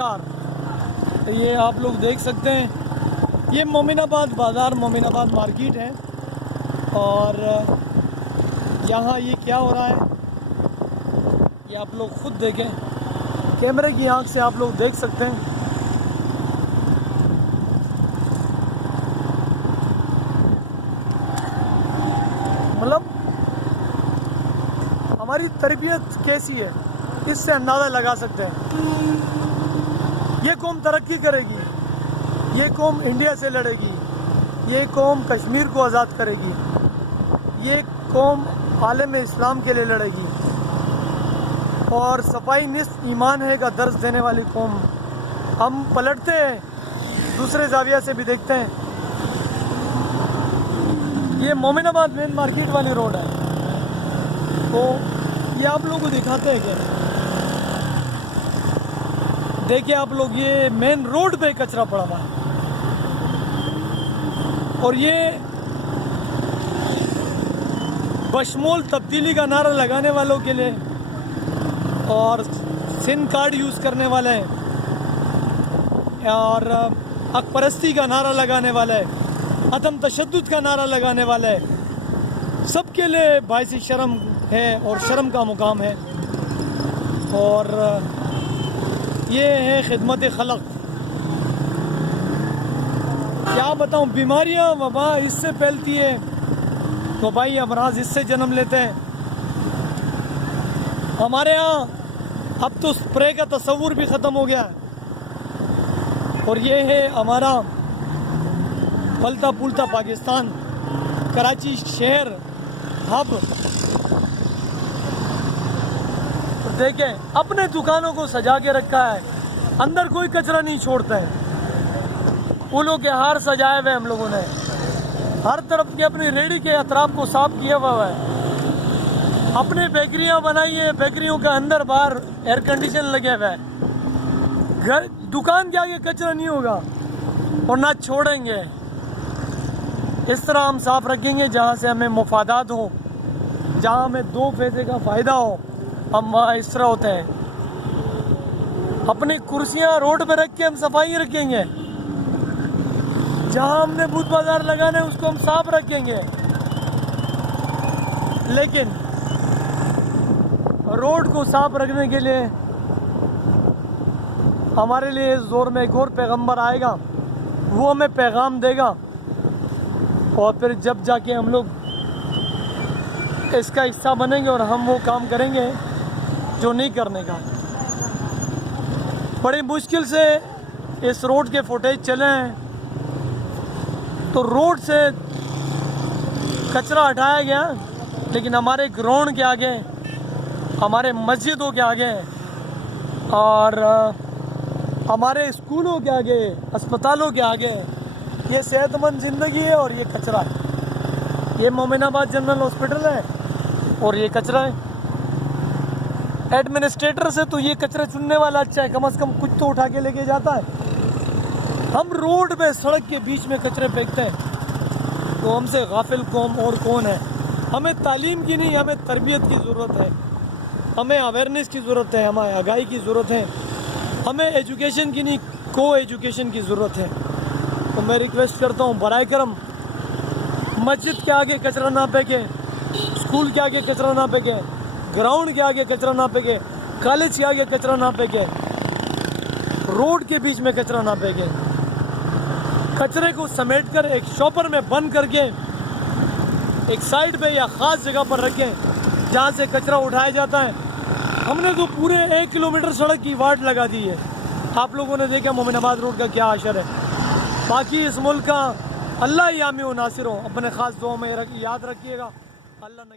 Car. तो ये आप लोग देख सकते हैं, ये मोमिनाबाद बाज़ार, मोमिनाबाद मार्केट है। और यहाँ ये क्या हो रहा है ये आप लोग खुद देखें, कैमरे की आंख से आप लोग देख सकते हैं। मतलब हमारी तरबियत कैसी है इससे अंदाज़ा लगा सकते हैं। ये कौम तरक्की करेगी, ये कौम इंडिया से लड़ेगी, ये कौम कश्मीर को आज़ाद करेगी, ये कौम आलम इस्लाम के लिए लड़ेगी। और सफाई निस्फ ईमान है का दर्ज देने वाली कौम। हम पलटते हैं, दूसरे जाविया से भी देखते हैं। ये मोमिनाबाद मेन मार्केट वाली रोड है। तो ये आप लोगों को दिखाते हैं क्या, देखिए आप लोग, ये मेन रोड पे कचरा पड़ा हुआ है। और ये बशमूल तब्दीली का नारा लगाने वालों के लिए और सिम कार्ड यूज़ करने वाले हैं और हक़परस्ती का नारा लगाने वाले हैं, अदम तशद्दुद का नारा लगाने वाले हैं, सबके लिए बाइस शर्म है और शर्म का मुकाम है। और ये है खिदमत खलक। क्या बताऊँ, बीमारियाँ वबा इससे फैलती है, वबाई अमराज इससे जन्म लेते हैं। हमारे यहाँ अब तो स्प्रे का तस्वुर भी ख़त्म हो गया है। और ये है हमारा फलता फूलता पाकिस्तान, कराची शहर हब। तो देखें, अपने दुकानों को सजा के रखा है, अंदर कोई कचरा नहीं छोड़ता है। फूलों के हार सजाए हुए हम लोगों ने, हर तरफ की अपनी रेहड़ी के अतराफ को साफ किया हुआ है। अपने बेकरियां बनाई है, बेकरियों का अंदर बाहर एयर कंडीशन लगे हुआ है। घर दुकान के आगे कचरा नहीं होगा और ना छोड़ेंगे। इस तरह हम साफ रखेंगे जहाँ से हमें मुफादात हो, जहाँ हमें दो पैसे का फ़ायदा हो, हम वहाँ इस तरह होते हैं। अपनी कुर्सियाँ रोड पे रख के हम सफाई रखेंगे, जहाँ हमने बूथ बाजार लगाना है उसको हम साफ रखेंगे। लेकिन रोड को साफ रखने के लिए हमारे लिए ज़ोर में एक और पैगंबर आएगा, वो हमें पैगाम देगा और फिर जब जाके हम लोग इसका हिस्सा बनेंगे और हम वो काम करेंगे जो नहीं करने का। बड़ी मुश्किल से इस रोड के फुटेज चले हैं, तो रोड से कचरा हटाया गया, लेकिन हमारे ग्राउंड के आगे, हमारे मस्जिदों के आगे और हमारे स्कूलों के आगे, अस्पतालों के आगे ये सेहतमंद ज़िंदगी है और ये कचरा है। ये मोमिनाबाद जनरल हॉस्पिटल है और ये कचरा है। एडमिनिस्ट्रेटर से तो ये कचरा चुनने वाला अच्छा है, कम से कम कुछ तो उठा के लेके जाता है। हम रोड पे सड़क के बीच में कचरे फेंकते हैं, तो हमसे गाफिल कौम और कौन है। हमें तालीम की नहीं, हमें तरबियत की ज़रूरत है, हमें अवेयरनेस की ज़रूरत है, हमें आगाही की ज़रूरत है, हमें एजुकेशन की नहीं को एजुकेशन की ज़रूरत है। तो मैं रिक्वेस्ट करता हूँ, बराए करम मस्जिद के आगे कचरा ना फेंके, स्कूल के आगे कचरा ना फेंके, ग्राउंड के आगे कचरा ना फेंके, कॉलेज के आगे कचरा ना फेंके, रोड के बीच में कचरा ना फेंके। कचरे को समेटकर एक शॉपर में बंद करके एक साइड पे या ख़ास जगह पर रखें जहाँ से कचरा उठाया जाता है। हमने तो पूरे 1 किलोमीटर सड़क की वाट लगा दी है। आप लोगों ने देखा मोमिनाबाद रोड का क्या असर है। बाकी इस मुल्क का अल्लाह ही हामी व नासिर हो। अपने ख़ास दुआ में याद रखिएगा। अल्लाह ने